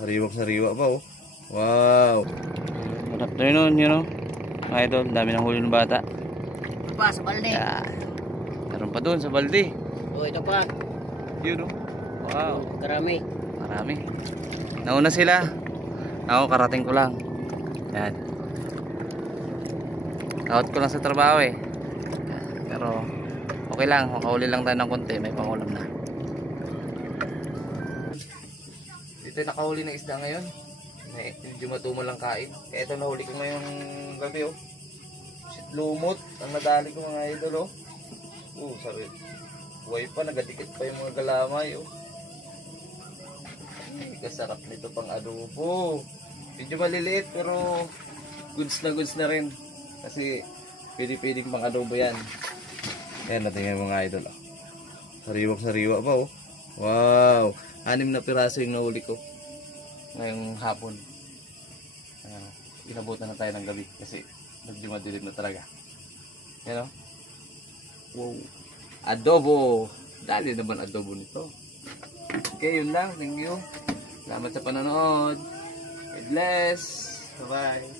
Sariwang sariwa pa oh. Wow. Good afternoon, mga idol, dami ng huli ng bata. Ito pa sa balde. Yan. Meron pa doon sa balde. Oh, ito pa. Yun oh. Wow. Karami. Marami. Nauna sila. Ako karating ko lang. Yan. Out ko lang sa trabaho eh. Pero okay lang, makahuli lang tayo ng konti, may pangulam na. Dito nakahuli ng isda ngayon. Medyo matumal lang kain. Kaya ito nahuli ko ngayong gabi oh. Lumot ang nadali ko mga idol oh. Sabi. Buhay pa, nagadikit pa yung mga galamay oh. Ay, kasarap nito pang adobo. Medyo maliliit pero goods na rin. Kasi pwedeng pang adobo yan. Ayan natin yung mga idol oh. Sariwang sariwa pa oh. Wow. 6 na piraso yung nahuli ko ngayong hapon. Inabutan na tayo ng gabi kasi medyo madilim na talaga. Yan o. Wow. Adobo. Dali naman adobo nito. Okay, yun lang. Thank you. Salamat sa panonood. God bless. Bye-bye.